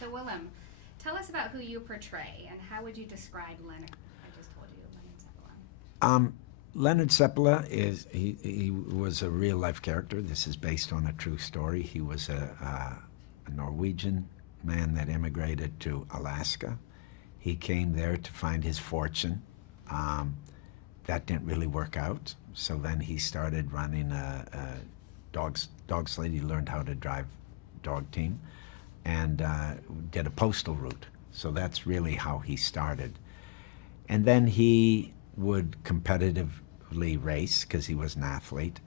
So Willem, tell us about who you portray and how would you describe Leonard? I just told you, Leonard Zeppelin. Leonard Seppala he was a real life character. This is based on a true story. He was a Norwegian man that immigrated to Alaska. He came there to find his fortune. That didn't really work out. So then he started running a dog sled. He learned how to drive dog team and did a postal route. So that's really how he started. And then he would competitively race because he was an athlete,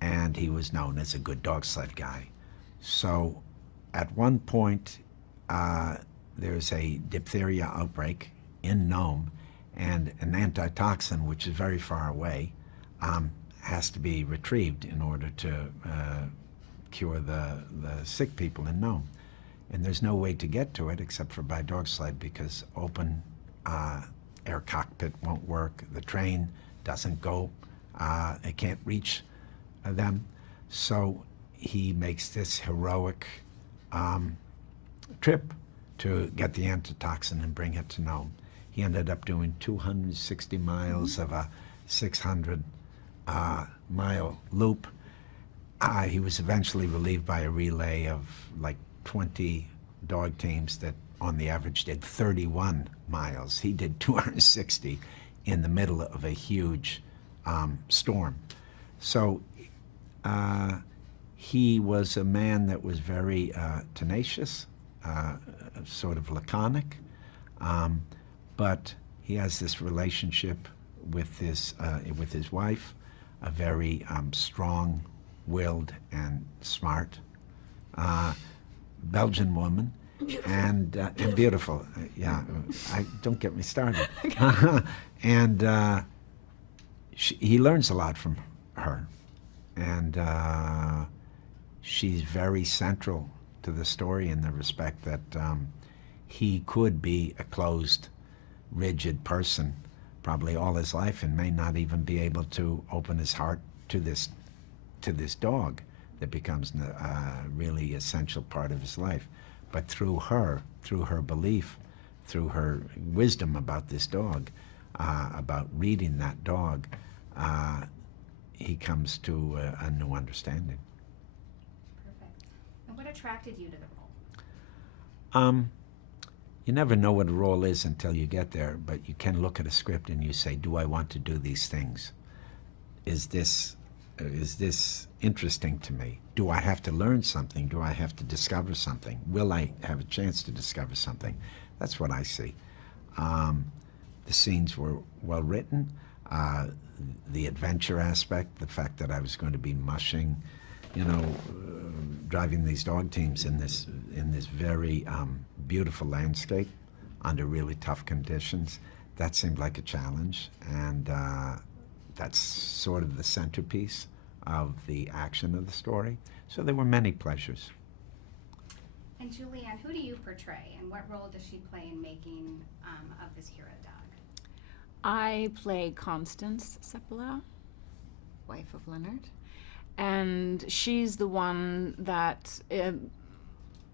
and he was known as a good dog sled guy. So at one point, there's a diphtheria outbreak in Nome, and an antitoxin, which is very far away, has to be retrieved in order to cure the sick people in Nome. And there's no way to get to it except for by dog sled, because open air cockpit won't work. The train doesn't go. It can't reach them. So he makes this heroic trip to get the antitoxin and bring it to Nome. He ended up doing 260 miles of a 600-mile loop. He was eventually relieved by a relay of like 20 dog teams that on the average did 31 miles. He did 260 in the middle of a huge storm. So he was a man that was very tenacious, sort of laconic, but he has this relationship with his wife, a very strong-willed and smart Belgian woman, and beautiful. Yeah, don't get me started. And he learns a lot from her, and she's very central to the story in the respect that he could be a closed, rigid person probably all his life and may not even be able to open his heart to this dog that becomes a really essential part of his life. But through her belief, through her wisdom about this dog, about reading that dog, he comes to a new understanding. Perfect. And what attracted you to the role? You never know what a role is until you get there, but you can look at a script and you say, do I want to do these things? Is this interesting to me? Do I have to learn something? Do I have to discover something? Will I have a chance to discover something? That's what I see. The scenes were well written. The adventure aspect, the fact that I was going to be mushing, driving these dog teams in this very beautiful landscape under really tough conditions, that seemed like a challenge, and that's sort of the centerpiece of the action of the story. So there were many pleasures. And Julianne, who do you portray, and what role does she play in making of this hero dog? I play Constance Seppala, wife of Leonard, and she's the one that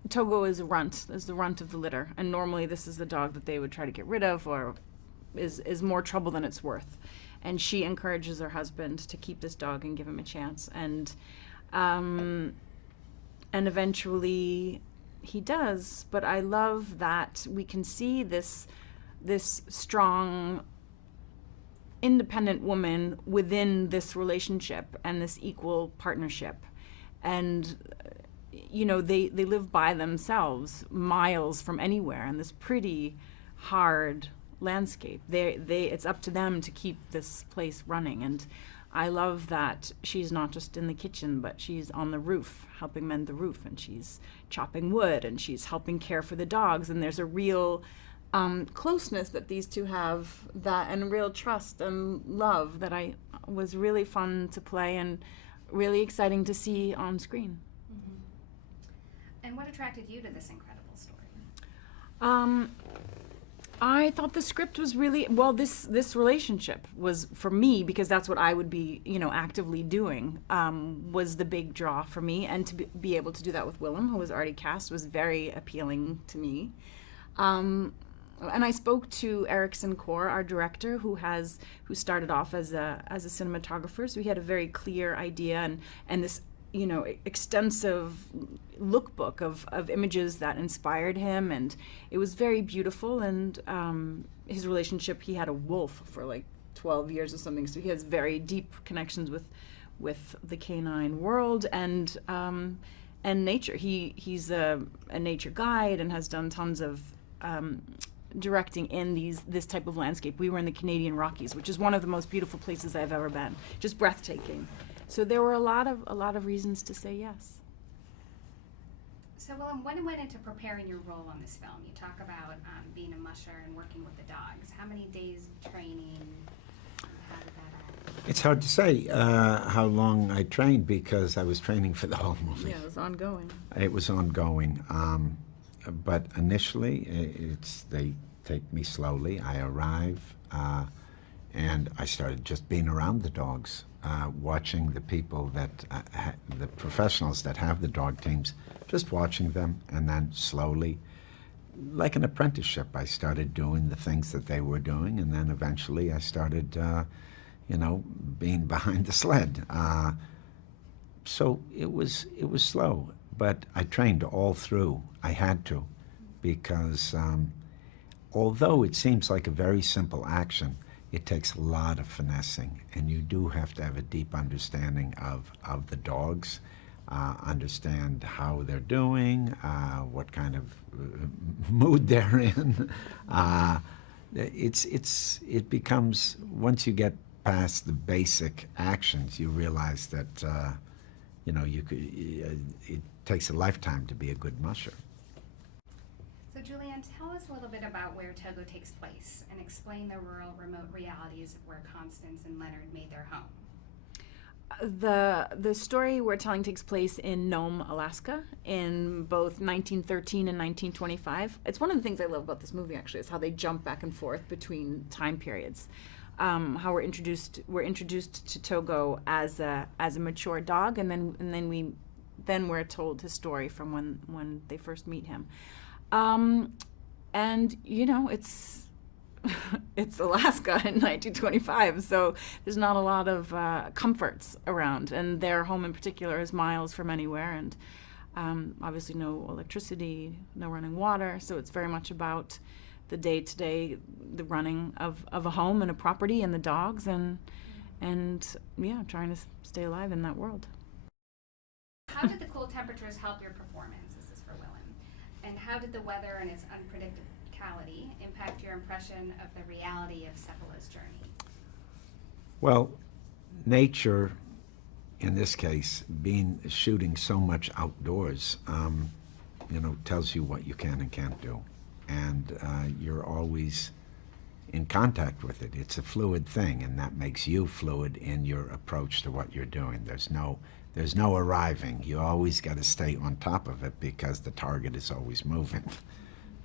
Togo is the runt of the litter, and normally this is the dog that they would try to get rid of, or is more trouble than it's worth. And she encourages her husband to keep this dog and give him a chance, and eventually he does. But I love that we can see this strong, independent woman within this relationship and this equal partnership, and they live by themselves, miles from anywhere, in this pretty hard landscape. It's up to them to keep this place running, and I love that she's not just in the kitchen, but she's on the roof helping mend the roof, and she's chopping wood, and she's helping care for the dogs, and there's a real closeness that these two have, that, and real trust and love that I was really fun to play and really exciting to see on screen. Mm-hmm. And what attracted you to this incredible story? I thought the script was really well. This relationship was for me, because that's what I would be, actively doing. Was the big draw for me, and to be able to do that with Willem, who was already cast, was very appealing to me. And I spoke to Erickson Core, our director, who started off as a cinematographer. So he had a very clear idea and this extensive lookbook of images that inspired him, and it was very beautiful. And his relationship, he had a wolf for like 12 years or something, so he has very deep connections with the canine world and nature. He's a nature guide and has done tons of directing in this type of landscape. We were in the Canadian Rockies, which is one of the most beautiful places I've ever been, just breathtaking. So there were a lot of reasons to say yes. So Willem, what went into preparing your role on this film? You talk about being a musher and working with the dogs. How many days of training? How did that end? It's hard to say how long I trained, because I was training for the whole movie. Yeah, it was ongoing. It was ongoing. But initially, they take me slowly. I arrive, and I started just being around the dogs, watching the people the professionals that have the dog teams, just watching them, and then slowly, like an apprenticeship, I started doing the things that they were doing, and then eventually I started, being behind the sled. So it was slow, but I trained all through. I had to, because although it seems like a very simple action, it takes a lot of finessing, and you do have to have a deep understanding of the dogs, understand how they're doing, what kind of mood they're in. It becomes, once you get past the basic actions, you realize that it takes a lifetime to be a good musher. So Julianne, tell us a little bit about where Togo takes place and explain the rural, remote realities of where Constance and Leonard made their home. The story we're telling takes place in Nome, Alaska, in both 1913 and 1925. It's one of the things I love about this movie, actually, is how they jump back and forth between time periods. How we're introduced to Togo as a mature dog, and then we're told his story from when they first meet him. And it's Alaska in 1925, so there's not a lot of comforts around, and their home in particular is miles from anywhere, and obviously no electricity, no running water, so it's very much about the day-to-day, the running of a home and a property and the dogs, and trying to stay alive in that world. How did the cool temperatures help your performance? This is for Willem. And how did the weather and its unpredictability impact your impression of the reality of Seppala's journey? Well, nature, in this case, shooting so much outdoors, tells you what you can and can't do. And you're always in contact with it. It's a fluid thing, and that makes you fluid in your approach to what you're doing. There's no arriving. You always got to stay on top of it, because the target is always moving.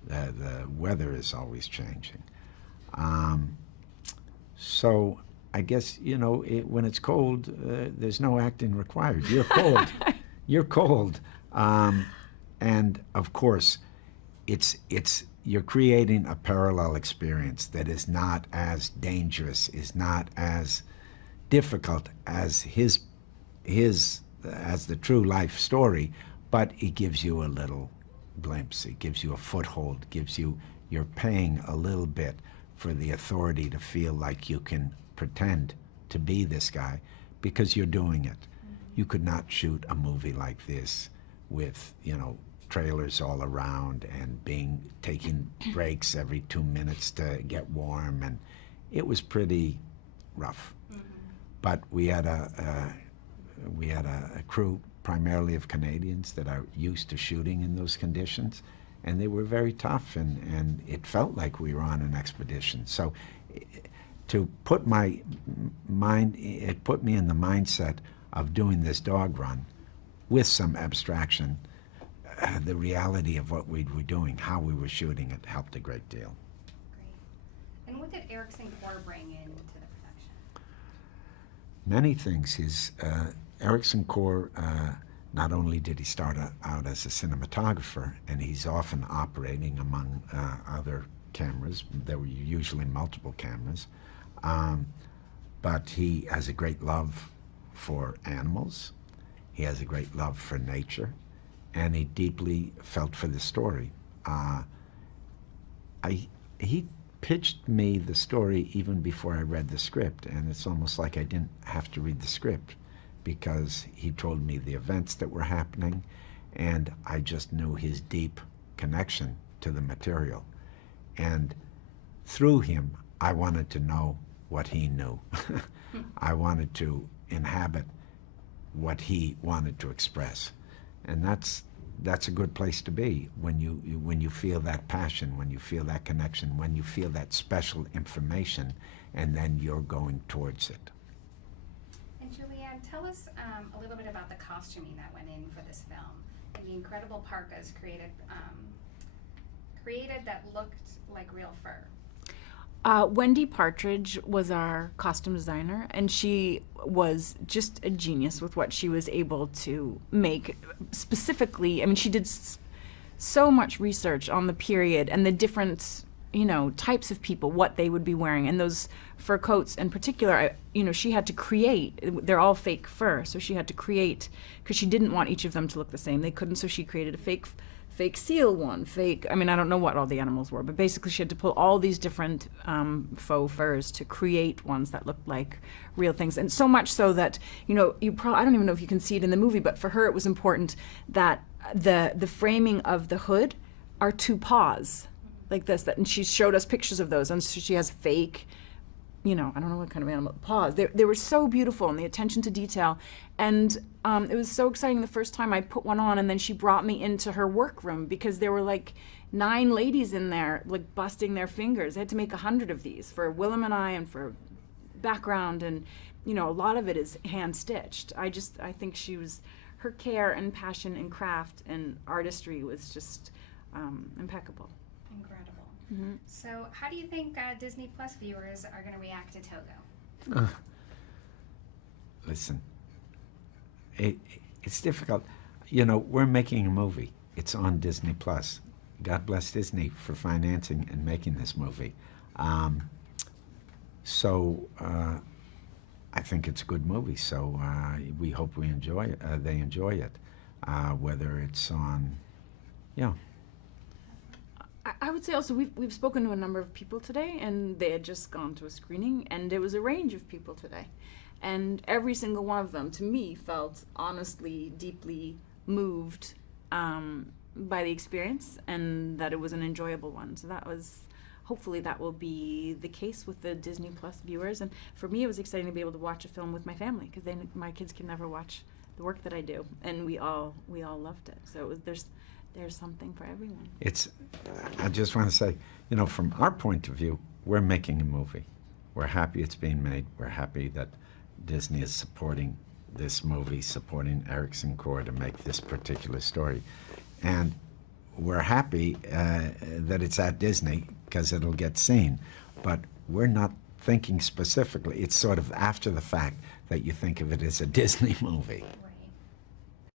The weather is always changing. So I guess, when it's cold, there's no acting required. You're cold. You're cold. And of course, you're creating a parallel experience that is not as dangerous, is not as difficult as as the true life story, but it gives you a little glimpse. It gives you a foothold, you're paying a little bit for the authority to feel like you can pretend to be this guy, because you're doing it. You could not shoot a movie like this with, trailers all around and taking breaks every 2 minutes to get warm, and it was pretty rough. Mm-hmm. But we had a crew primarily of Canadians that are used to shooting in those conditions, and they were very tough, and it felt like we were on an expedition. So it put me in the mindset of doing this dog run with some abstraction. The reality of what we were doing, how we were shooting it, helped a great deal. Great. And what did Erickson Core bring into the production? Many things. Erickson Core, not only did he start out as a cinematographer, and he's often operating among other cameras, there were usually multiple cameras, but he has a great love for animals, he has a great love for nature, and he deeply felt for the story. He pitched me the story even before I read the script, and it's almost like I didn't have to read the script because he told me the events that were happening, and I just knew his deep connection to the material. And through him, I wanted to know what he knew. I wanted to inhabit what he wanted to express. And that's a good place to be when you feel that passion, when you feel that connection, when you feel that special information, and then you're going towards it. And Julianne, tell us a little bit about the costuming that went in for this film. The incredible parkas created that looked like real fur. Wendy Partridge was our costume designer, and she was just a genius with what she was able to make. Specifically, I mean, she did so much research on the period and the different, types of people, what they would be wearing. And those fur coats in particular, she had to create, they're all fake fur, so she had to create, because she didn't want each of them to look the same. They couldn't, so she created a fake seal one, I don't know what all the animals were, but basically she had to pull all these different faux furs to create ones that looked like real things. And so much so that, I don't even know if you can see it in the movie, but for her it was important that the framing of the hood are two paws like this, and she showed us pictures of those, and so she has fake, I don't know what kind of animal, paws. They were so beautiful, and the attention to detail. And it was so exciting the first time I put one on, and then she brought me into her workroom because there were like 9 ladies in there, like busting their fingers. They had to make 100 of these for Willem and I, and for background, and a lot of it is hand stitched. I think her care and passion and craft and artistry was just impeccable. Incredible. Mm-hmm. So how do you think Disney Plus viewers are going to react to Togo? Listen, it's difficult. We're making a movie. It's on Disney Plus. God bless Disney for financing and making this movie. So I think it's a good movie. So we hope they enjoy it. Whether it's on, I would say also we've spoken to a number of people today, and they had just gone to a screening, and it was a range of people today. And every single one of them, to me, felt honestly, deeply moved by the experience, and that it was an enjoyable one. So hopefully that will be the case with the Disney Plus viewers. And for me, it was exciting to be able to watch a film with my family, because my kids can never watch the work that I do, and we all loved it. So there's something for everyone. I just want to say, from our point of view, we're making a movie. We're happy it's being made. We're happy that Disney is supporting this movie, supporting Erickson Core to make this particular story. And we're happy that it's at Disney because it'll get seen. But we're not thinking specifically. It's sort of after the fact that you think of it as a Disney movie. Right.